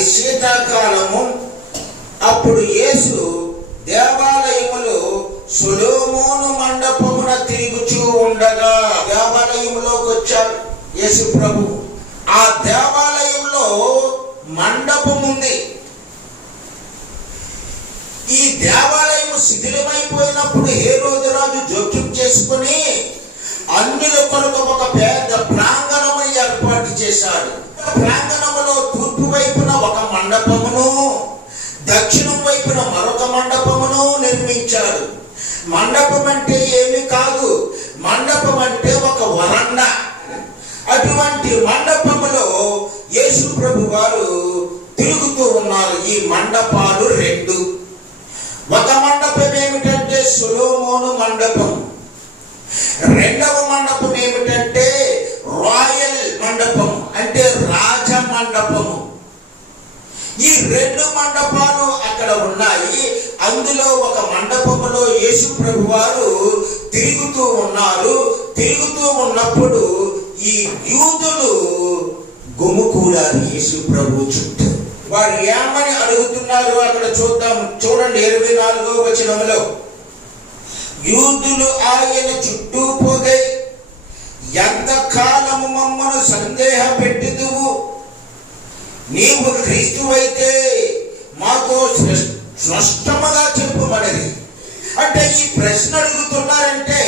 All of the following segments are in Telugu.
అది శీతాకాలము. అప్పుడు యేసు దేవాలయములో సొలొమోను మండపమున తిరుగుచూ ఉండగా దేవాలయంలోకి వచ్చాడు యేసు ప్రభు. ఆ దేవాలయంలో మండపం ఉంది. ఈ దేవాలయం శిథిలమైపోయినప్పుడు హేరోదు రాజు జోక్యం చేసుకుని అన్యుల కొరకు ఒక పెద్ద ప్రాంగణము ఏర్పాటు చేశాడు. ప్రాంగణములో తూర్పు వైపున ఒక మండపమును, దక్షిణం వైపున మరొక మండపమును నిర్మించాడు. మండపం అంటే ఏమి కాదు, మండపం అంటే ఒక వరండా. అటువంటి మండపములో యేసు ప్రభు వారు తిరుగుతూ ఉన్నారు. ఈ మండపాలు రెండు. ఒక మండపం ఏమిటంటే సొలొమోను మండపం, రెండవ మండపం ఏమిటంటే రాయల్ మండపం, అంటే రాజ మండపము. ఈ రెండు మండపాలు అక్కడ ఉన్నాయి. అందులో ఒక మండపములో యేసు ప్రభు వారు తిరుగుతూ ఉన్నారు. తిరుగుతూ ఉన్నప్పుడు ఈ యూదులు గుమికూడారు యేసు ప్రభు చుట్టూ. వారు ఏమని అడుగుతున్నారు అక్కడ చూద్దాం. చూడండి 24వ వచనములో, యూదులు ఆయన చుట్టూ పోగై, ఎంతకాలము మమ్మను సందేహ పెట్టుదువు? నీవు క్రీస్తువైతే మాతో స్పష్టముగా చెప్పుమన్నది. అంటే ఈ ప్రశ్న అడుగుతున్నారంటే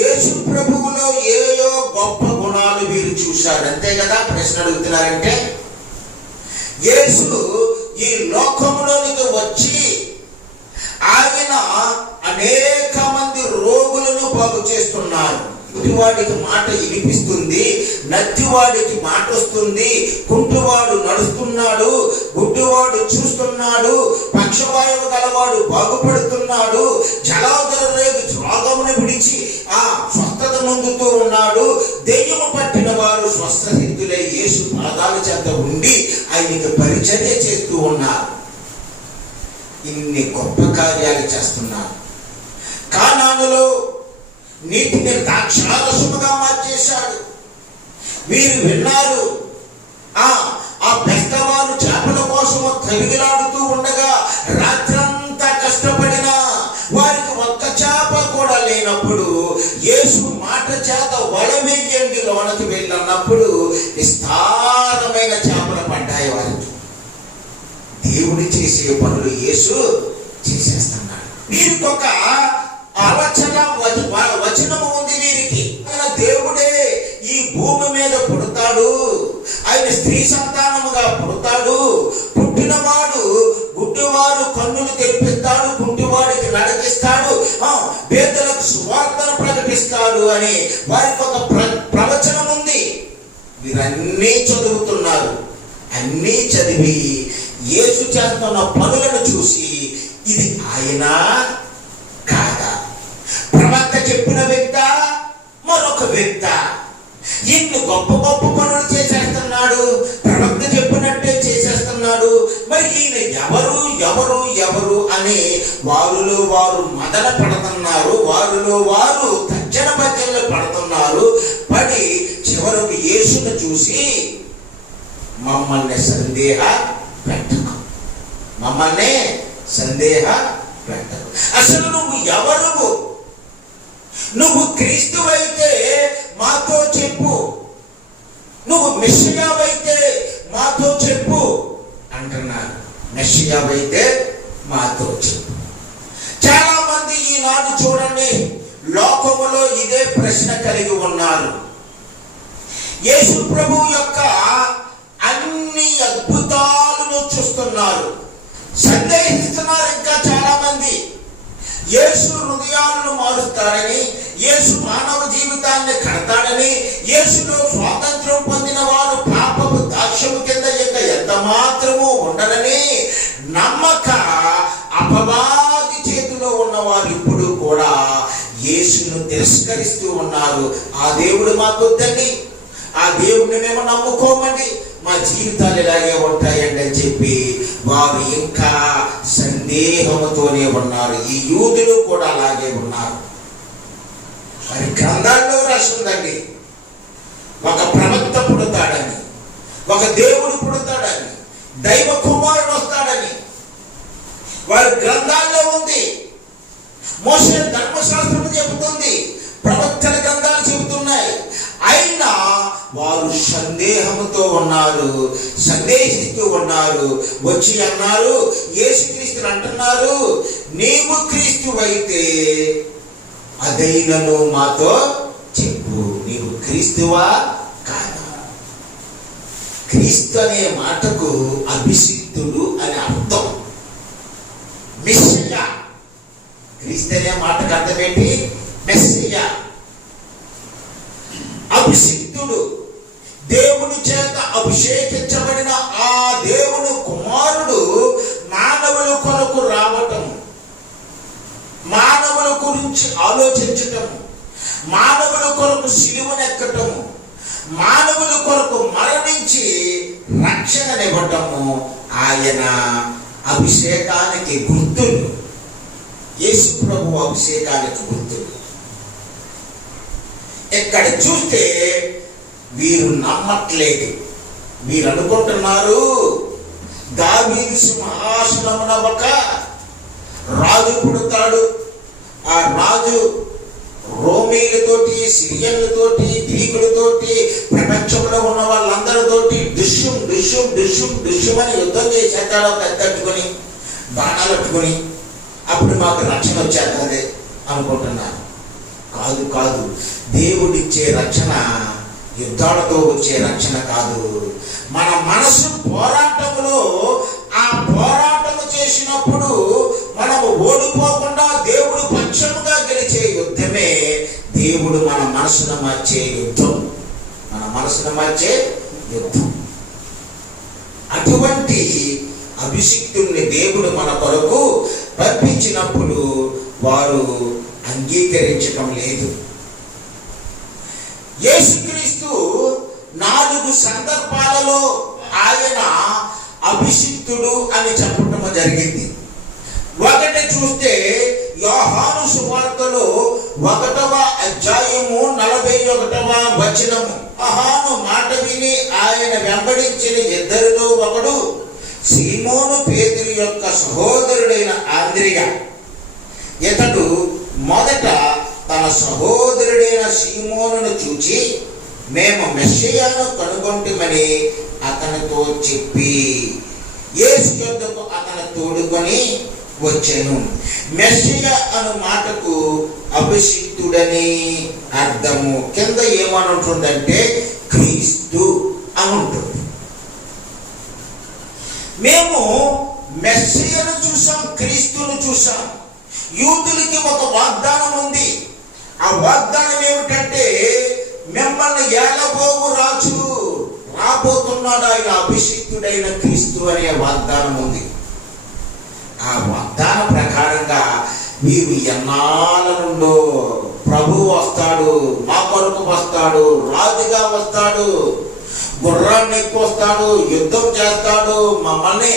యేసు ప్రభువులో ఏయో గొప్ప గుణాలు వీరు చూశారు, అంతే కదా ప్రశ్న అడుగుతున్నారంటే. యేసు ఈ లోకంలోనికి వచ్చి ఆయన అనేక మంది రోగులను బాగు చేస్తున్నారు. గుడ్డివాడికి మాట వినిపిస్తుంది, నత్తివాడికి మాట వస్తుంది, కుంటివాడు నడుస్తున్నాడు, గుడ్డివాడు చూస్తున్నాడు, పక్షవాయువు గలవాడు బాగుపడుతున్నాడు, జలాధర రేగు రోగమును విడిచి స్వస్థత పొందుతూ ఉన్నాడు. దెయ్యము పట్టిన వారు స్వస్థసిద్ధులై యేసు పాదాల చెంత ఉండి ఆయనకి పరిచర్య చేస్తూ ఉన్నారు. ఇన్ని గొప్ప కార్యాలు చేస్తున్నారు. కానానులో నీటిని ద్రాక్షారసముగా మార్చేశాడు. వీరు విన్నారు. ఆ పెద్దవారు చేపల కోసము తరిగిలాడుతూ ఉండగా రాత్రంతా కష్టపడిన వారికి ఒక్క చేప కూడా లేనప్పుడు యేసు మాట చేత వల వేయండి లోనకి వెళ్ళినప్పుడు విస్తారమైన చేపలు పడ్డాయి వారికి. దేవుడు చేసే పనులు యేసు చేసేస్తున్నాడు. వీరికి ఒక వచనము ఉంది వీరికి. ఆయన దేవుడే ఈ భూమి మీద పుడతాడు, ఆయన స్త్రీ సంతానముగా పుడతాడు, పుట్టినవాడు గుడ్డివారు కన్నులు తెరిపిస్తాడు, కుంటివాడికి నడిపిస్తాడు, పేదలకు సువార్తను ప్రకటిస్తాడు అని వారికి ఒక ప్రవచనం ఉంది. వీరన్నీ చదువుతున్నారు. అన్నీ చదివి యేసు చేస్తున్న పనులను చూసి ఇది ఆయన కాదా, ప్రవక్త చెప్పిన వ్యక్త, మరొక వ్యక్త, ఇన్ని గొప్ప గొప్ప పనులు చేసేస్తున్నాడు, ప్రవక్త చెప్పినట్టే చేసేస్తున్నాడు, మరి ఈయన ఎవరు ఎవరు ఎవరు అని వారిలో వారు మదన పడుతున్నారు, వారిలో వారు తర్జన భర్జనలు పడుతున్నారు. పడి చివరకు యేసును చూసి మమ్మల్ని సందేహ పెట్టకు, మమ్మల్ని సందేహ పెట్టకు, అసలు నువ్వు ఎవరు? నువ్వు క్రీస్తువైతే మాతో చెప్పు, నువ్వు మెస్సియావైతే మాతో చెప్పు అంటున్నారు. మెస్సియావైతే మాతో చెప్పు. చాలా మంది ఈనాడు చూడండి లోకములో ఇదే ప్రశ్న కలిగి ఉన్నారు. యేసు ప్రభు యొక్క అన్ని అద్భుతాలను చూస్తున్నారు, సందేహిస్తున్నారు. ఇంకా చాలా మంది యేసు హృదయాలను మారుస్తాడని, యేసు మానవ జీవితాన్ని కడతాడని, యేసులో స్వాతంత్రం పొందిన వారు పాపపు దాక్ష్యము కింద ఇక ఎంత మాత్రము ఉండరని నమ్మక అపవాది చేతిలో ఉన్నవారు ఇప్పుడు కూడా యేసును తిరస్కరిస్తూ ఉన్నారు. ఆ దేవుడు మాకొద్దండి, ఆ దేవుడిని మేము నమ్ముకోమండి, మా జీవితాలు ఇలాగే ఉంటాయండి అని చెప్పి వారు ఇంకా సందేహముతోనే ఉన్నారు. ఈ యూదులు కూడా అలాగే ఉన్నారు. మరి గ్రంథాల్లో రాసిందండి, ఒక ప్రవక్త పుడతాడని, ఒక దేవుడు పుడతాడని, దైవ కుమారుడు వస్తాడని వారి గ్రంథాల్లో ఉంది. మోషే ధర్మశాస్త్రం చెబుతుంది, ప్రవక్తల గ్రంథాలు చెబుతున్నాయి. అయినా వారు సందేహంతో ఉన్నారు, సందేహిస్తూ ఉన్నారు. వచ్చి అన్నారు, యేసుక్రీస్తుని అంటున్నారు, నీవు క్రీస్తు అయితే అదైనను మాతో చెప్పు, నీవు క్రీస్తువా కాదా? క్రీస్తు అనే మాటకు అభిషిక్తుడు అని అర్థం. మెస్సియా, క్రీస్తు అనే మాటకు అర్థం ఏంటి? మెస్సియా, అభిషిక్తుడు, దేవుని చేత అభిషేకించబడిన ఆ దేవుని కుమారుడు మానవుల కొరకు రావటం, మానవుల గురించి ఆలోచించటము, మానవుల కొరకు సిలువనెక్కటము, మానవుల కొరకు మరణించి రక్షణనివ్వటము ఆయన అభిషేకానికి గుర్తులు. యేసు ప్రభు అభిషేకానికి గుర్తులు. ఇక్కడ చూస్తే వీరు నమ్మట్లేదు. వీరు అనుకుంటున్నారు దావీదు సింహాసనమున ఒక రాజు పుడతాడు. ఆ రాజు రోమీలతోటి, సిరియన్లతోటి, గ్రీకులతోటి, ప్రపంచంలో ఉన్న వాళ్ళందరితోటి దుష్యం దుష్యం దుష్యం దుష్యం అని యుద్ధం చేసేస్తాడు, కత్తట్టుకొని బాణాలు పట్టుకొని. అప్పుడు మాకు రక్షణ వచ్చేస్తుంది అనుకుంటున్నారు. కాదు కాదు, దేవుడిచ్చే రక్షణ యుద్ధాలతో వచ్చే రక్షణ కాదు. మన మనసు పోరాటంలో ఆ పోరాటము చేసినప్పుడు మనము ఓడిపోకుండా దేవుడు పక్షముగా గెలిచే యుద్ధమే దేవుడు మన మనసును మార్చే యుద్ధం, మన మనసును మార్చే యుద్ధం. అటువంటి అభిషిక్తుల్ని దేవుడు మన కొరకు పంపించినప్పుడు వారు అంగీకరించడం లేదు. యేసుక్రీస్తు 4 సందర్భాలలో ఆయన అభిషిక్తుడు అని చెప్పటం జరిగింది. ఒకటి చూస్తే యోహాను సువార్తలో 1వ అధ్యాయము 41వ వచనము, యోహాను మాట విని ఆయన వెంబడించిన ఇద్దరిలో ఒకడు సీమోను పేతురు యొక్క సహోదరుడైన ఆంద్రియా. ఇతడు మొదట తన సహోదరుడైన సీమోనును చూచి మేము మెస్సియాను కనుగొంటిమని అతనితో చెప్పి యేసు యొద్దకు అతను తోడుకొని వచ్చెను. మెస్సియా అను మాటకు అభిషిక్తుడని అర్థము. కింద ఏమని ఉంటుందంటే క్రీస్తు అని ఉంటుంది. మేము మెస్సియాను చూసాం, క్రీస్తును చూసాం. యూదులకి ఒక వాగ్దానం ఉంది. ఆ వాగ్దానం ఏమిటంటే మిమ్మల్ని ఏలబోవు రాజు రాబోతున్నాడు, ఆయన అభిషిక్తుడైన క్రీస్తు అనే వాగ్దానం ఉంది. ఆ వాగ్దాన ప్రకారంగా మీరు ఎన్నాళ్ళ నుండో ప్రభు వస్తాడు, మా కొరకు వస్తాడు, రాజుగా వస్తాడు, గుర్రాన్ని వస్తాడు, యుద్ధం చేస్తాడు, మమ్మల్ని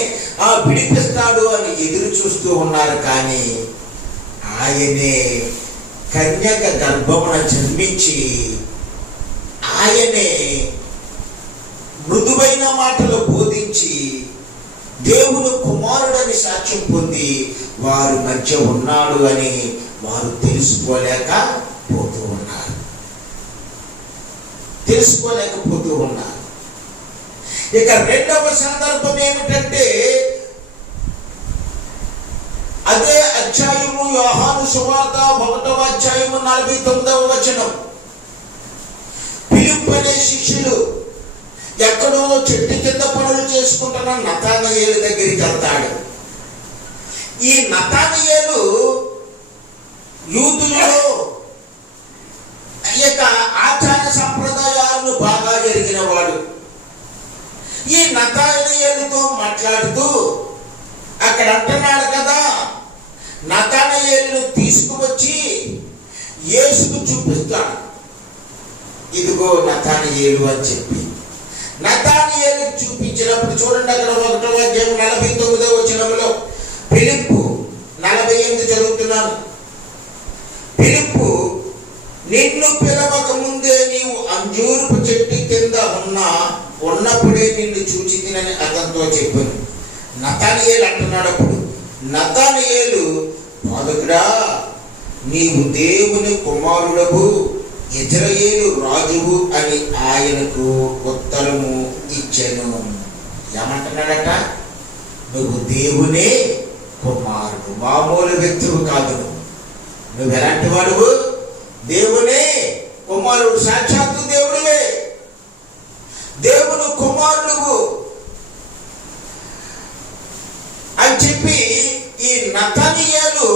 విడిపిస్తాడు అని ఎదురు చూస్తూ ఉన్నారు. కానీ ఆయనే కన్యక గర్భమున జన్మించి ఆయనే మృదువైన మాటలు బోధించి దేవుని కుమారుడని సాక్ష్యం పొంది వారి మధ్య ఉన్నాడు అని వారు తెలుసుకోలేకపోతూ ఉన్నారు. ఇక రెండవ సందర్భం ఏమిటంటే అదే అధ్యాయము యోహాను సువార్త 1వ అధ్యాయము 49వ వచనం. ఫిలిప్పు అనే శిష్యులు ఎక్కడో చెట్టు కింద పనులు చేసుకుంటున్న నతానయేలు దగ్గరికి వెళ్తాడు. ఈ నతానయేలు యూదులలో యొక్క ఆచార సంప్రదాయాలను బాగా జరిగిన వాడు. ఈ నతానయేలుతో మాట్లాడుతూ అక్కడ అంటున్నాడు కదా, నతానయేలును తీసుకువచ్చి యేసుకు చూపిస్తాడు. ఇదిగో నతానయేలు అని చెప్పి నతానయేలు చూపించినప్పుడు చూడండి, అక్కడ 1వ అధ్యాయం 49వ వచనంలో ఫిలిప్పు 48 చదువుతున్నాను. ఫిలిప్పు నిన్ను పిలవక ముందే నీవు అంజూరపు చెట్టు కింద ఉన్న ఉన్నప్పుడే నిన్ను చూచి తినని అతనితో చెప్పాను. నతనయేలు అంటున్నాడు. అప్పుడు నతనయేలు, బోధకుడా, నీవు దేవుని కుమారుడవు, ఇశ్రాయేలు రాజువు అని ఆయనకు ఉత్తరము ఇచ్చాను. ఏమంటున్నాడట? నువ్వు దేవుని కుమారుడు, మామూలు వ్యక్తువు కాదు. నువ్వు ఎలాంటి వాడువు? దేవుని కుమారుడు, సాక్షాత్తు దేవుడివే, దేవుని కుమారుడు అని చెప్పి ఈ నతనయేలు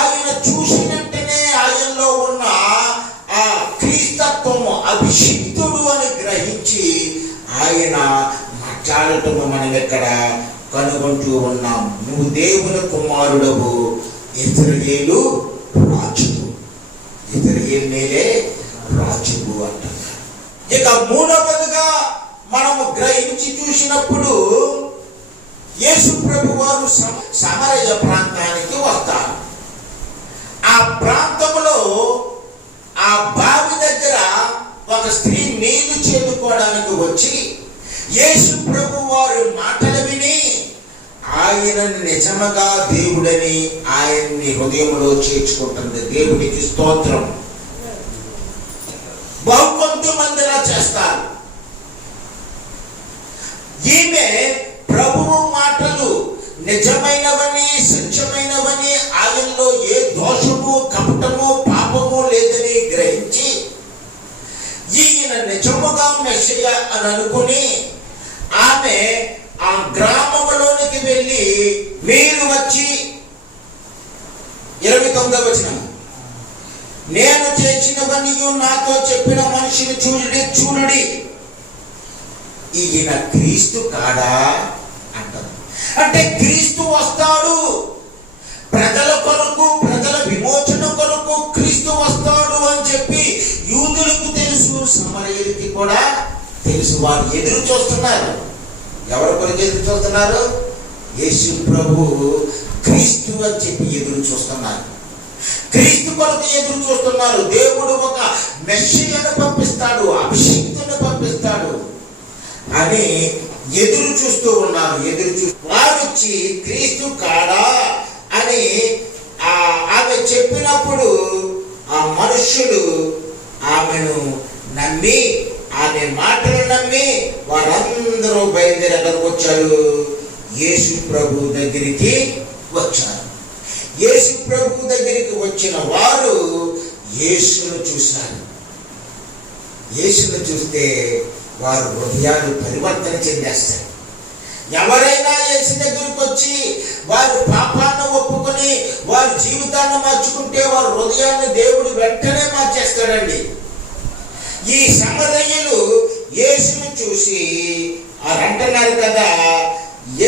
ఆయన చూసిన వెంటనే ఆయనలో ఉన్న ఆ క్రీస్తత్వము, అభిషిక్తుడు అని గ్రహించి ఆయన మాట్లాడటము మనం ఇక్కడ కనుగొంటూ ఉన్నాం. నువ్వు దేవుని కుమారుడవు, ఇశ్రాయేలు రాజువు, ఇశ్రాయేలు నేలే రాజువు అంటున్నాడు. ఇక మూడవదిగా మనము గ్రహించి చూసినప్పుడు యేసు ప్రభు వారు సమరయ ప్రాంతానికి వస్తారు. ఆ ప్రాంతంలో ఆ బావి దగ్గర ఒక స్త్రీ నీళ్లు చేదుకోవడానికి వచ్చి యేసు ప్రభు వారి మాటలు విని ఆయన నిజముగా దేవుడని ఆయన్ని హృదయంలో చేర్చుకుంటుంది. దేవునికి స్తోత్రం. బహుకొంతమందిలా చేస్తారు. ఈమె ప్రభువు మాటలు నిజమైనవని, సత్యమైనవని, ఆయనలో ఏ దోషము, కపటము, పాపము లేదని గ్రహించి ఈయన నిజముగా మెస్సియా అని అనుకుని ఆమె ఆ గ్రామంలోనికి వెళ్ళి, మీరు వచ్చి 29వ వచనం, నేను చేసినవన్నీ నాతో చెప్పిన మనిషిని చూడుడి, ఈయన క్రీస్తు కాడా అంటారు. అంటే క్రీస్తు వస్తాడు, ప్రజల కొరకు, ప్రజల విమోచన కొరకు క్రీస్తు వస్తాడు అని చెప్పి యూదులకు తెలుసు, సమరయులకి కూడా తెలుసు. వారు ఎదురు చూస్తున్నారు. ఎవరి కొరకు ఎదురు చూస్తున్నారు? యేసు ప్రభు క్రీస్తు అని చెప్పి ఎదురు చూస్తున్నారు. క్రీస్తు కొరకు ఎదురు చూస్తున్నారు. దేవుడు ఒక మెస్సియాను పంపిస్తాడు, అభిషిక్తుని పంపిస్తాడు అని ఎదురు చూస్తూ ఉన్నారు. వారు వచ్చి క్రీస్తు కాడా అని ఆమె చెప్పినప్పుడు ఆ మనుష్యులు ఆమెను నమ్మి, ఆమె మాటలు నమ్మి వారందరూ బయలుదేరి ఎక్కడికి వచ్చారు? యేసు ప్రభు దగ్గరికి వచ్చారు. యేసు ప్రభు దగ్గరికి వచ్చిన వారు యేసును చూశారు. యేసును చూస్తే వారు హృదయాలు పరివర్తన చెందేస్తారు. ఎవరైనా యేసు దగ్గరికి వచ్చి వారి పాపాన్ని ఒప్పుకొని వారి జీవితాన్ని మార్చుకుంటే వారి హృదయాన్ని దేవుడు వెంటనే మార్చేస్తాడండి. ఈ సమరయులు యేసును చూసి అంటున్నారు కదా,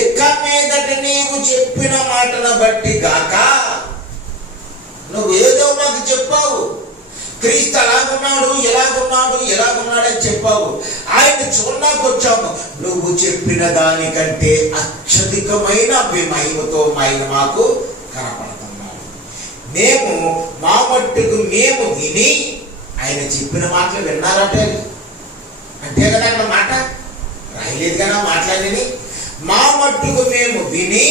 ఇక మీదట నీవు చెప్పిన మాటను బట్టి గాక, నువ్వేదో మాకు చెప్పావు, క్రీస్తు అలాగున్నాడు, ఎలాగున్నాడని చెప్పావు, ఆయన చూడడానికి వచ్చాము, నువ్వు చెప్పిన దానికంటే అత్యధికమైన మహిమతో ఆయన మాకు కనపడుతున్నాడు. మేము మా మట్టుకు మేము విని, ఆయన చెప్పిన మాటలు విన్నారంటే అంటే కదా అక్కడ మాట రాయలేదు కదా, మాట్లాడని మా మట్టుకు మేము విని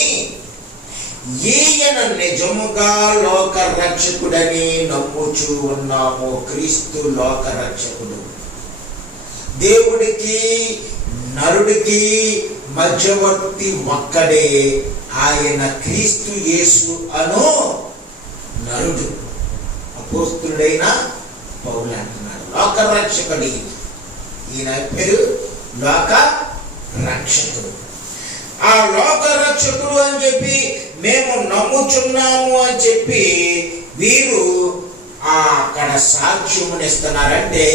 ఈయన నిజముగా లోక రక్షకుడని నమ్ముచూ ఉన్నాము. క్రీస్తు లోక రక్షకుడు. దేవుడికి నరుడికి మధ్యవర్తి ఒక్కడే, ఆయన క్రీస్తు యేసు అను నరుడు. అపోస్తుడైన పౌలు అంటున్నాడు లోక రక్షకుడి. ఈయన పేరు లోక రక్షకుడు. ఆ లోక రక్షకుడు అని చెప్పి మేము నమ్ముచున్నాము అని చెప్పి వీరు అక్కడ సాక్ష్యమునిస్తున్నారంటే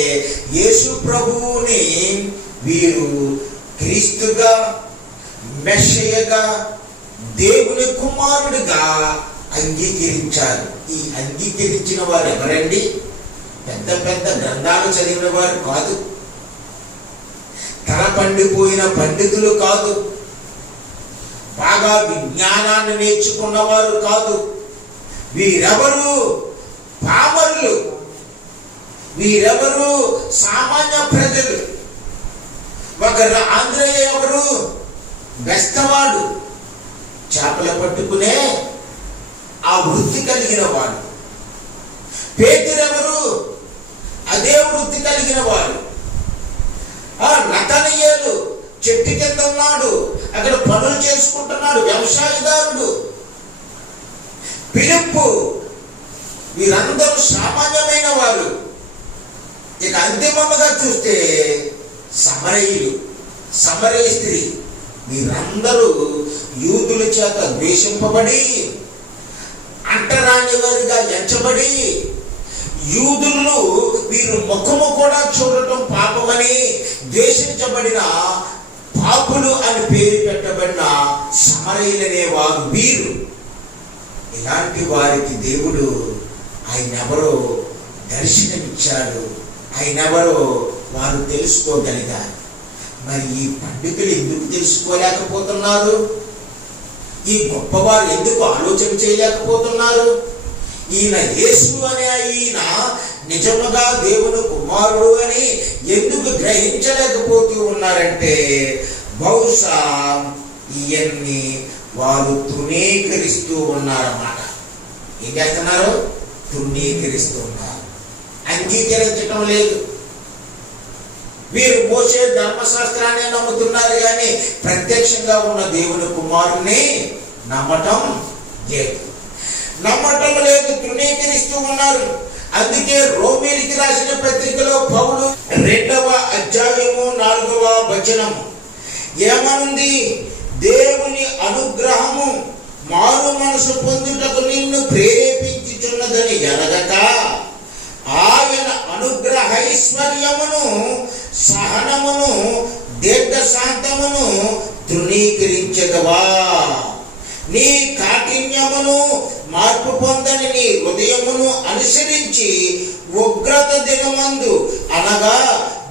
యేసు ప్రభువుని వీరు క్రీస్తుగా, మెస్సియాగా, దేవుని కుమారుడిగా అంగీకరించారు. ఈ అంగీకరించిన వారు ఎవరండి? పెద్ద పెద్ద గ్రంథాలు చదివిన వారు కాదు, తల పండిపోయిన పండితులు కాదు, బాగా విజ్ఞానాన్ని నేర్చుకున్నవారు కాదు. వీరెవరు? పామరులు, వీరెవరు? సామాన్య ప్రజలు. ఒక ఒకరు ఆంధ్రయ్య, ఒకరు బెస్తవాడు, చేపలు పట్టుకునే ఆ వృత్తి కలిగిన వాడు. పేతురెవరు? అదే వృత్తి కలిగిన వాడు. నతనయేలు చెట్టు కింద ఉన్నాడు, అక్కడ పనులు చేసుకుంటున్నాడు, వ్యవసాయదారుడు. ఫిలిప్పు, వీరందరూ సామాన్యమైన వారు. ఇక అంతిమంగా చూస్తే సమరయులు, సమరయ స్త్రీ, వీరందరూ యూదుల చేత ద్వేషింపబడి, అంటరాని వారిగా ఎంచబడి, యూదులు వీరు ముఖము కూడా చూడటం పాపమని ద్వేషించబడిన పాపులు అని పేరు పెట్టబడిన సమరయులనే వారు వీరు. ఇలాంటి వారికి దేవుడు ఆయనెవరో దర్శనమిచ్చాడు, ఆయనెవరో వారు తెలుసుకోగలిగారు. మరి ఈ పండితులు ఎందుకు తెలుసుకోలేకపోతున్నారు? ఈ గొప్పవారు ఎందుకు ఆలోచన చేయలేకపోతున్నారు? ఈయన యేసు అనే ఈయన నిజముగా దేవుని కుమారుడు అని ఎందుకు గ్రహించలేకపోతూ ఉన్నారంటే, బహుశా ఇవన్నీ వారు తృణీకరిస్తూ ఉన్నారన్నమాట. ఏం చేస్తున్నారు? తృణీకరిస్తూ ఉన్నారు, అంగీకరించటం లేదు. వీరు మోసే ధర్మశాస్త్రాన్ని నమ్ముతున్నారు కానీ ప్రత్యక్షంగా ఉన్న దేవుని కుమారుని నమ్మటం లేదు, తృణీకరిస్తూ ఉన్నారు. అందుకే రోమీయులకు రాసిన పత్రికలో పౌలు 2వ అధ్యాయము 4వ వచనము ఏమనుంది? దేవుని అనుగ్రహము మారు మనసు పొందుటకు నిన్ను ప్రేరేపించుచున్నదని ఎరగక, ఆయన అనుగ్రహైశ్వర్యమును, సహనమును, దీర్ఘశాంతమును తృణీకరించగవా? నీ కాఠిన్యమును, మార్పు పొందని నీ హృదయమును అనుసరించి ఉగ్రత దినమందు, అనగా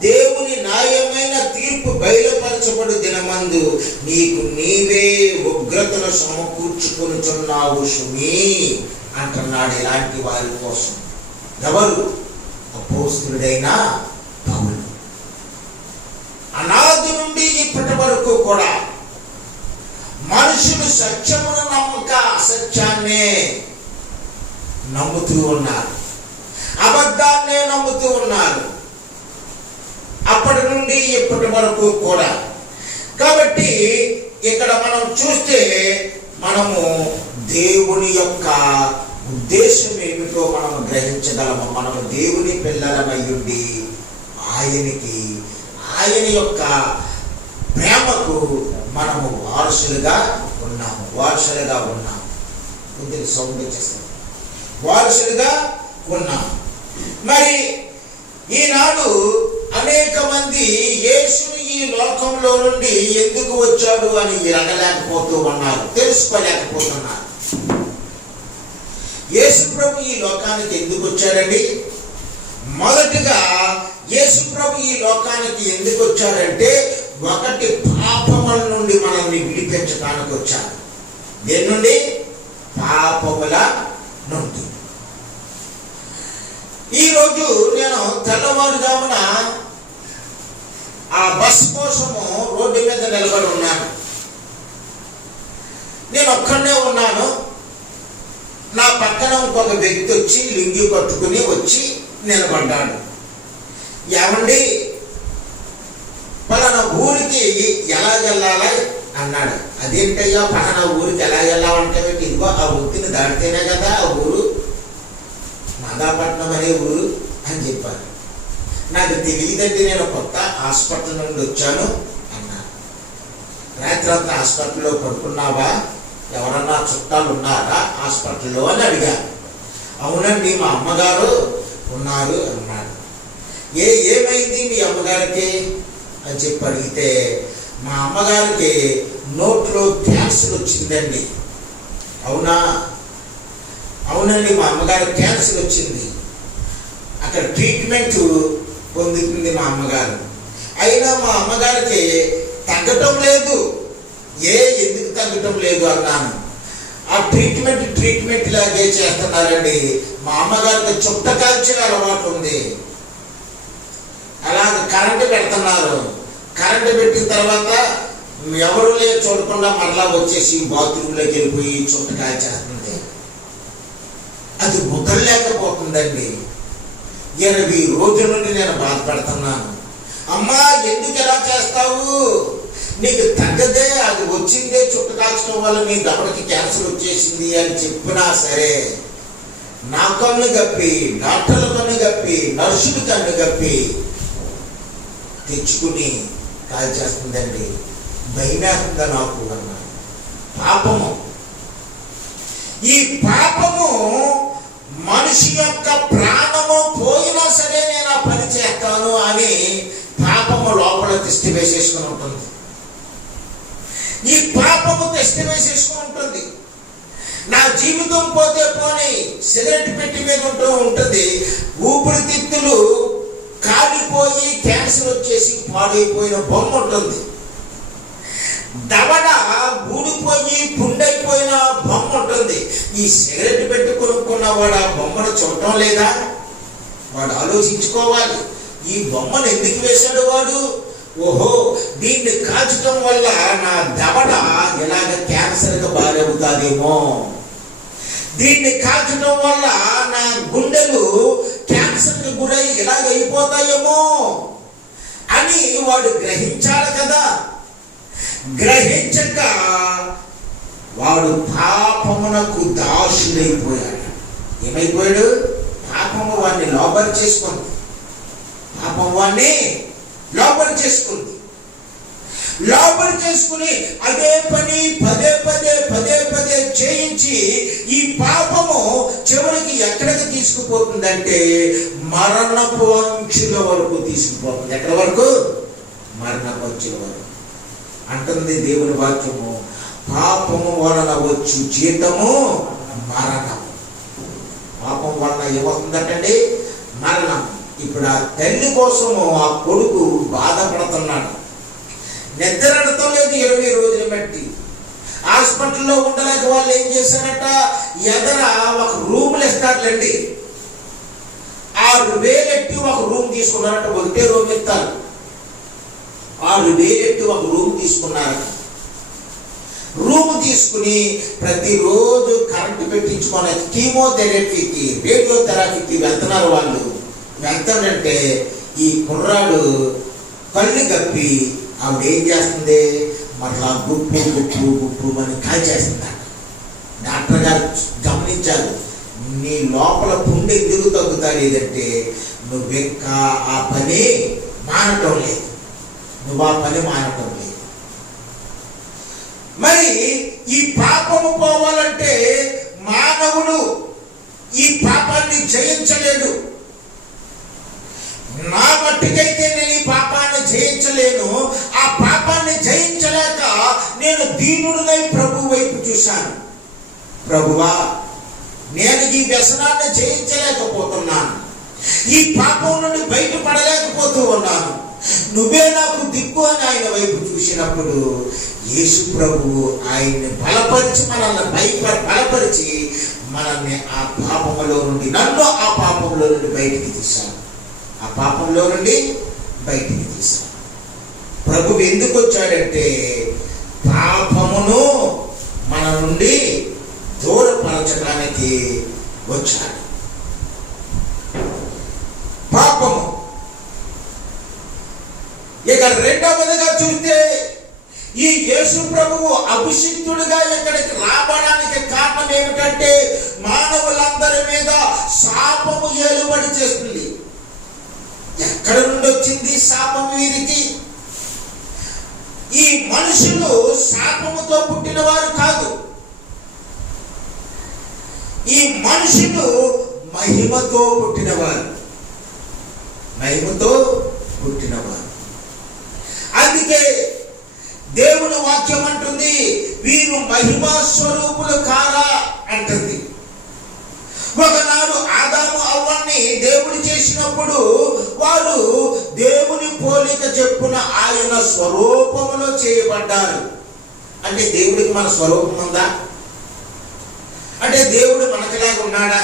దేవుని న్యాయమైన తీర్పు బయలుపరచబడు దినమందు నీకు నీవే ఉగ్రతను సమకూర్చుకొనుచున్నావు సుమీ అంటున్నాడు. ఇలాంటి వారి కోసం ఎవరు? అపోస్తలుడైన పౌలు. అనాది నుండి ఇప్పటి వరకు కూడా మనుషులు సత్యమును నమ్మక అసత్యాన్నే నమ్ముతూ ఉన్నారు, అబద్ధాన్నే నమ్ముతూ ఉన్నారు, అప్పటి నుండి ఇప్పటి వరకు కూడా. కాబట్టి ఇక్కడ మనం చూస్తే మనము దేవుని యొక్క ఉద్దేశం ఏమిటో మనం గ్రహించగలము. మనము దేవుని పిల్లలమయ్యుండి ఆయన యొక్క ప్రేమకు మనము వారసులుగా ఉన్నాము. వారసులుగా ఉన్నాము. మరి ఈనాడు అనేక మంది యేసుని ఈ లోకంలో నుండి ఎందుకు వచ్చాడు అని ఎరగలేకపోతూ ఉన్నారు, తెలుసుకోలేకపోతున్నారు. యేసు ప్రభు ఈ లోకానికి ఎందుకు వచ్చాడండి? మొదటిగా యేసు ప్రభు ఈ లోకానికి ఎందుకు వచ్చాడంటే, ఒకటి పాపముల నుండి మనల్ని విడిపించడానికి వచ్చాడు. దేని నుండి? పాపముల నుండి. ఈరోజు నేను తెల్లవారుజామున ఆ బస్ కోసము రోడ్డు మీద నిలబడి ఉన్నాను. నేను ఒక్కడే ఉన్నాను. నా పక్కన ఇంకొక వ్యక్తి వచ్చి లింగి కట్టుకుని వచ్చి నిలబడ్డాడు. ఏమండి, పలానా ఊరికి ఎలా వెళ్ళాలి అన్నాడు. అదేంటయ్యా పలానా ఊరికి ఎలా వెళ్ళాలంటే, ఇదిగో ఆ వృత్తిని దాటితేనే కదా ఆ ఊరు, నాగాపట్నం అనే ఊరు అని చెప్పారు. నాకు తెలియదండి, నేను కొత్త హాస్పిటల్ నుండి వచ్చాను అన్నాను. రాత్రి అంతా హాస్పిటల్లో పడుకున్నావా? ఎవరన్నా చుట్టాలు ఉన్నారా హాస్పిటల్లో అని అడిగాను. అవునండి, మా అమ్మగారు ఉన్నారు అన్నాడు. ఏమైంది మీ అమ్మగారికి అని చెప్పి అడిగితే, మా అమ్మగారికి నోట్లో క్యాన్సర్ వచ్చిందండి. అవునా? అవునండి, మా అమ్మగారికి క్యాన్సర్ వచ్చింది. అక్కడ ట్రీట్మెంట్ పొందుతుంది మా అమ్మగారు. అయినా మా అమ్మగారికి తగ్గటం లేదు. ఎందుకు తగ్గటం లేదు అన్నాను. ఆ ట్రీట్మెంట్ లాగే చేస్తున్నారండి. మా అమ్మగారికి చుట్ట కాల్చిన అలవాటు ఉంది, అలాగే కరెంటు పెడుతున్నారు, కరెంటు పెట్టిన తర్వాత ఎవరు లేదు చూడకుండా మరలా వచ్చేసి బాత్రూంలోకి వెళ్ళిపోయి చుట్టకాయ చేస్తుంది. అది ముదరలేకపోతుందండి. 20 రోజుల నుండి నేను బాధపడుతున్నాను. అమ్మా ఎందుకు ఎలా చేస్తావు, నీకు తగ్గదే, అది వచ్చిందే చుట్ట కాల్చడం వల్ల నీ దవడకి క్యాన్సర్ వచ్చేసింది అని చెప్పినా సరే నా కన్ను గప్పి, డాక్టర్ల కన్ను గప్పి, నర్సుల కన్ను గప్పి తెచ్చుకుని కాల్ చేస్తుందండి. భయమేస్తుందా నాకు అన్నా. పాపము, ఈ పాపము మనిషి యొక్క ప్రాణము పోయినా సరే నేను ఆ పని చేస్తాను అని పాపము లోపల తిష్టి వేసేసుకుని ఉంటుంది. ఈ పాపము తిష్టి వేసేసుకుని ఉంటుంది. నా జీవితం పోతే పోనీ సిగరెట్ పెట్టి మీద ఉంటూ ఉంటుంది. ఊపిరితిత్తులు కాలిపోయి క్యాన్సర్ వచ్చేసి పాడైపోయిన బొమ్మ ఉంటుంది. దవడ ఊడిపోయి పుండైపోయిన బొమ్మ ఉంటుంది. ఈ సిగరెట్ పెట్టి కొనుక్కున్న వాడు ఆ బొమ్మను చూడటం లేదా? వాడు ఆలోచించుకోవాలి, ఈ బొమ్మను ఎందుకు వేశాడు వాడు? ఓహో, దీన్ని కాల్చడం వల్ల నా దవడ ఎలాగ క్యాన్సర్గా బారవుతాదేమో, దీన్ని కాల్చడం వల్ల నా గుండెలు క్యాన్సర్కి గురై ఇలాగ అయిపోతాయేమో అని వాడు గ్రహించాలి కదా. గ్రహించక వాడు పాపమునకు దాసుడైపోయాడు. ఏమైపోయాడు? పాపము వాడిని లోబరి చేసుకుంది. పాపం వాడిని లోబరి చేసుకుంది. లోబరి చేసుకుని అదే పని పదే పదే చేయించి ఈ పాపము చివరికి ఎక్కడికి తీసుకుపోతుందంటే మరణపు అంచుల వరకు తీసుకుపోతుంది. ఎక్కడి వరకు? మరణపు అంచుల వరకు. అంటుంది దేవుని వాక్యము, పాపము వలన వచ్చు జీతము మరణము. పాపం వలన ఏమవుతుందంటండి? మరణం. ఇప్పుడు ఆ తల్లి కోసము ఆ కొడుకు బాధపడుతున్నాడు. నిద్రడటం లేదు 20 రోజులు బట్టి. హాస్పిటల్లో ఉండలేక వాళ్ళు ఏం చేశారట, ఎదర ఒక రూములు ఇస్తారులేండి, 6,000 ఎట్టి ఒక రూమ్ తీసుకున్నారట. ఒకటే రూమ్ ఇస్తారు, 6,000 ఎట్టి ఒక రూమ్ తీసుకున్నారు. రూమ్ తీసుకుని ప్రతిరోజు కరెంటు పెట్టించుకొని కీమోథెరపీకి, రేడియోథెరపీకి వెళ్తున్నారు వాళ్ళు. వెళ్తాడంటే ఈ కుర్రాడు కళ్ళు కప్పి ఆవిడ ఏం చేస్తుంది, మరలా గుప్పు అని కాల్చేస్తుందట. డాక్టర్ గారు గమనించారు, నీ లోపల పుండె ఎందుకు తగ్గుతాడు ఏదంటే నువ్వింకా ఆ పని మానటం లేదు, నువ్వు ఆ పని మానటం లేదు. మరి ఈ పాపము పోవాలంటే మానవుడు ఈ పాపాన్ని జయించలేడు. నా మట్టుకైతే నేను ఈ పాపాన్ని జయించలేను. ఆ పాపాన్ని జయించలేక నేను దీనుడినై ప్రభు వైపు చూశాను. ప్రభువా, నేను ఈ వ్యసనాన్ని జయించలేకపోతున్నాను, ఈ పాపం నుండి బయటపడలేకపోతూ ఉన్నాను, నువ్వే నాకు దిక్కు అని ఆయన వైపు చూసినప్పుడు యేసు ప్రభువు ఆయన్ని బలపరిచి, మనల్ని బలపరిచి మనల్ని ఆ పాపములో నుండి, నన్ను ఆ పాపంలో నుండి బయటికి తీశాను. ఆ పాపంలో నుండి బయటికి తీశాను. ప్రభు ఎందుకు వచ్చాడంటే పాపమును మన నుండి దూరపరచడానికి వచ్చాడు. పాపము. ఇక రెండవదిగా చూస్తే ఈ యేసు ప్రభువు అభిషిక్తుడిగా ఇక్కడికి రావడానికి కారణం ఏమిటంటే మానవులందరి మీద శాపము ఏలుబడి చేస్తుంది. ఎక్కడ నుండి వచ్చింది శాపం వీరికి? ఈ మనుషులు శాపముతో పుట్టిన వారు కాదు. ఈ మనుషులు మహిమతో పుట్టినవారు, మహిమతో పుట్టినవారు. అందుకే దేవుని వాక్యం అంటుంది, వీరు మహిమా స్వరూపులు కారా అంటుంది. ఒకనాడు ఆదాము అవ్వని దేవుడు చేసినప్పుడు వారు దేవుని పోలిక చెప్పున ఆయన స్వరూపములో చేయబడ్డారు. అంటే దేవుడికి మన స్వరూపం ఉందా? అంటే దేవుడు మనకులాగా ఉన్నాడా?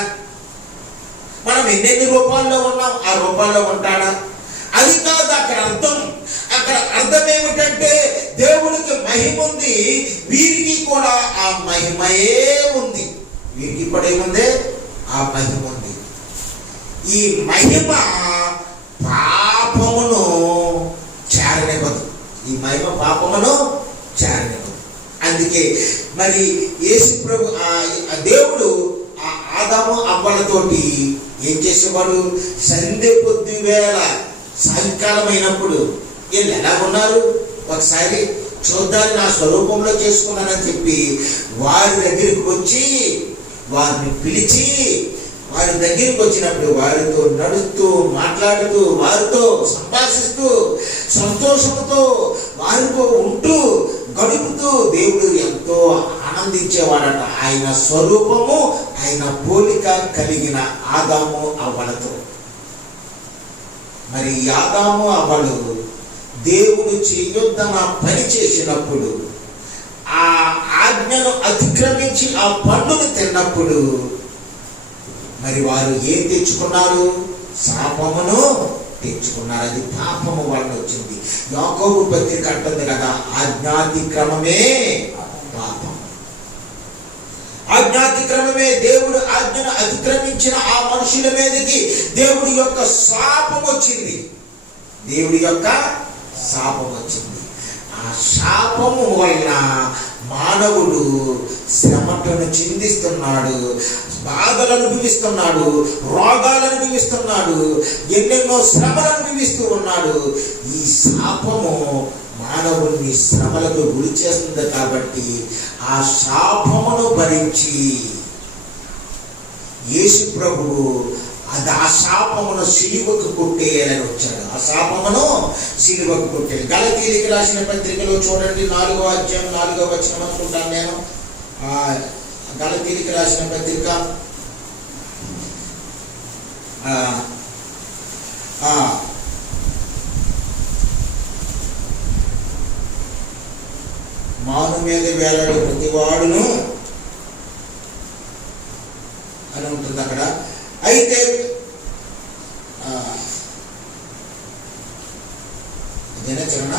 మనం ఎన్నెన్ని రూపాల్లో ఉన్నాం, ఆ రూపాల్లో ఉంటాడా? అది కాదు అక్కడ అర్థం. అక్కడ అర్థం ఏమిటంటే దేవుడికి మహిమ ఉంది, వీరికి కూడా ఆ మహిమయే ఉంది. వీరికి కూడా ఏముంది? ఆ మహిమ ఉంది. ఈ మహిమ పాపమును చేరనివ్వదు. ఈ మహిమ పాపమును చేరనివ్వదు. అందుకే మరి యేసు ప్రభు దేవుడు ఆ ఆదాము అవ్వలతోటి ఏం చేసేవాడు? సంధ్య పొద్దు వేళ సాయంకాలం అయినప్పుడు వీళ్ళు ఎలా ఉన్నారు, ఒకసారి చూద్దాన్ని నా స్వరూపంలో చేసుకున్నానని చెప్పి వారి దగ్గరికి వచ్చి వారిని పిలిచి, వారి దగ్గరికి వచ్చినప్పుడు వారితో నడుస్తూ మాట్లాడుతూ వారితో సంభాషిస్తూ సంతోషంతో వారితో ఉంటూ గడుపుతూ దేవుడు ఎంతో ఆనందించేవాడట. ఆయన స్వరూపము, ఆయన పోలిక కలిగిన ఆదాము అవ్వలతో. మరి ఆదాము అవ్వలు దేవుడు చేయొద్దన్న పని చేసినప్పుడు, ఆ ఆజ్ఞను అతిక్రమించి ఆ పండును తిన్నప్పుడు మరి వారు ఏం తెచ్చుకున్నారు? శాపమును తెచ్చుకున్నారు. అది పాపము వలన వచ్చింది. యాకోబు పత్రిక అంటుంది కదా, ఆజ్ఞాతిక్రమమే పాపం. ఆజ్ఞాతిక్రమమే, దేవుడు ఆజ్ఞను అతిక్రమించిన ఆ మనుషుల మీదకి దేవుడి యొక్క శాపం వచ్చింది. దేవుడి యొక్క శాపం వచ్చింది. ఆ శాపము వలన మానవుడు శ్రమను చిందిస్తున్నాడు, బాధలు అనుభవిస్తున్నాడు, రోగాలు అనుభవిస్తున్నాడు, ఎన్నెన్నో శ్రమలు అనుభవిస్తూ ఉన్నాడు. ఈ శాపము మానవుడిని శ్రమలకు గురి చేస్తుంది. కాబట్టి ఆ శాపమును భరించి యేసు ప్రభువు ఆ శాపమును సిలువకు కొట్టేయాలని వచ్చాడు. ఆ శాపమును సిలువకు కొట్టేయాలి. గలతీయులకు రాసిన పత్రికలో చూడండి, 4వ అధ్యాయం 4వ వచనం అనుకుంటాను నేను. గలతీయులకు రాసిన పత్రిక మాను మీద వేలాడు ప్రతివాడును అని ఉంటుంది అక్కడ. అయితే దినచరణ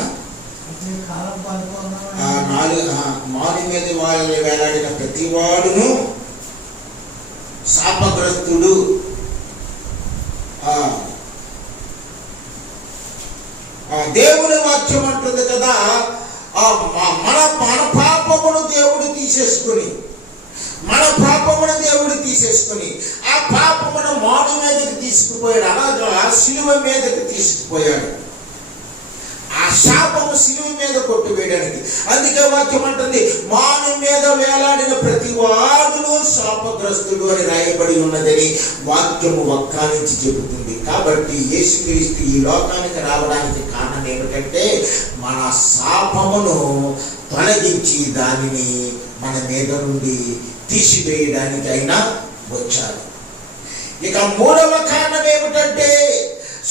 మాను మీద వాళ్ళు వేలాడిన ప్రతివాడును శాపగ్రస్తుడు. దేవుని వాక్యం అంటుంది కదా, మన పాపమును దేవుడు తీసేసుకుని, మన పాపమును దేవుడు తీసేసుకుని ఆ పాపమును మాను మీదకి తీసుకుపోయాడు. అలాగా శిలువ మీదకి తీసుకుపోయాడు. ఆ శాపము శిలువ మీద కొట్టివేయడానికి. అందుకే వాక్యం అంటుంది, మాను మీద వేలాడిన ప్రతి వాడును శాపగ్రస్తుడు అని రాయబడి ఉన్నదని వాక్యము వక్కానించి చెబుతుంది. కాబట్టి యేసుక్రీస్తు ఈ లోకానికి రావడానికి కారణం ఏమిటంటే మన శాపమును తొలగించి దానిని మన మీద నుండి తీసివేయడానికి అయినా వచ్చాడు. ఇక 3వ కారణం ఏమిటంటే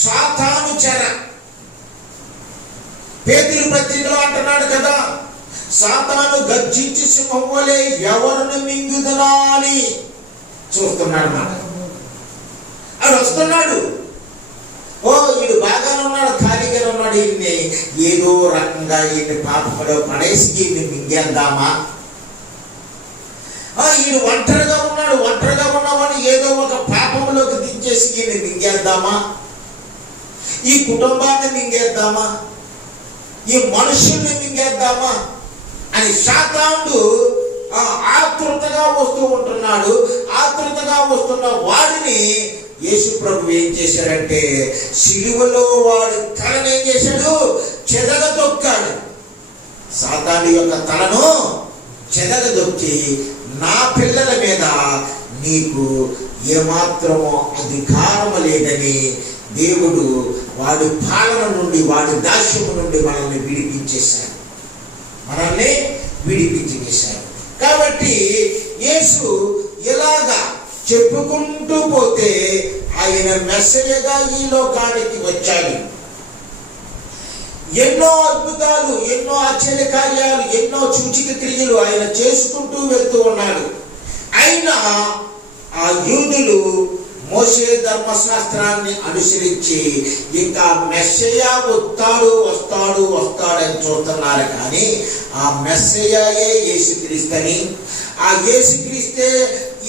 సాతాను చెర. పేతురు పత్రికలో అంటున్నాడు కదా, సాతాను గర్జించి సింహం వలె ఎవరిని మింగుదనా అని చూస్తున్నాడు. మాట అది వస్తున్నాడు. వీడు బాగానే ఉన్నాడు, ఖాళీగానే ఉన్నాడు, ఈయన్ని ఏదో రకంగా ఈయన్ని పాపంలో పడేసి ఈయన్ని మింగేద్దామా, ఈయన ఒంటరిగా ఉన్నాడు, ఒంటరిగా ఉన్నామని ఏదో ఒక పాపంలోకి దించేసి ఈయన్ని మింగేద్దామా, ఈ కుటుంబాన్ని మింగేద్దామా, ఈ మనుషుల్ని మింగేద్దామా అని సాతానుడు ఆతృతగా వస్తూ ఉంటున్నాడు. ఆతృతగా వస్తున్న వాడిని యేసు ప్రభు ఏం చేశాడంటే సిలువలో వాడి తలను ఏం చేశాడు? చెదగదొక్కాడు. సాతాను యొక్క తలను చెదగదొక్కి, నా పిల్లల మీద నీకు ఏమాత్రమో అధికారం లేదని దేవుడు వాడి పాలన నుండి, వాడి దాస్యము నుండి మనల్ని విడిపించేశాడు. మనల్ని విడిపించేశాడు. కాబట్టి యేసు ఇలాగా చెప్పుకుంటూ పోతే ఆయన మెస్సయ్యగా ఈ లోకానికి వచ్చాడు. ఎన్నో అద్భుతాలు, ఎన్నో ఆశ్చర్య కార్యాలు, ఎన్నో సూచక క్రియలు ఆయన చేసుకుంటూ వెళ్తూ ఉన్నాడు. అయినా ఆ యూదులు మోషే ధర్మశాస్త్రాన్ని అనుసరించి ఇంకా మెస్సయ్య వస్తాడని చూస్తున్నారు. కానీ ఆ మెస్సయ్యే యేసుక్రీస్తుని, ఆ యేసుక్రీస్తే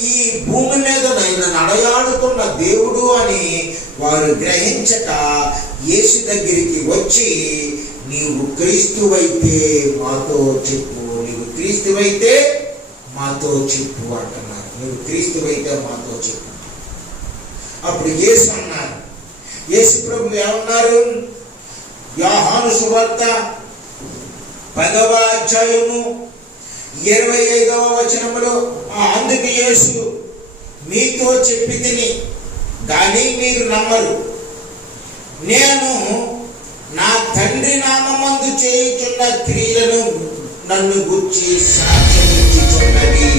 ఈ భూమి మీద నడయాడుతున్న దేవుడు అని వారు గ్రహించక యేసు దగ్గరికి వచ్చి, నీవు క్రీస్తువైతే మాతో చెప్పు, నీవు క్రీస్తువైతే మాతో చెప్పు అంటున్నారు. నీవు క్రీస్తువైతే మాతో చెప్పు. అప్పుడు యేసు అన్నారు, యేసు ప్రభు ఏమన్నారు? యోహాను సువార్త 10వ అధ్యాయము 25వ వచనములో, అందుకు యేసు, మీతో చెప్పి తిని కానీ మీరు నమ్మరు. నేను నా తండ్రి నామమందు చేయుచున్న క్రియలను నన్ను గురించి సాక్ష్యమిచ్చుచున్నవి.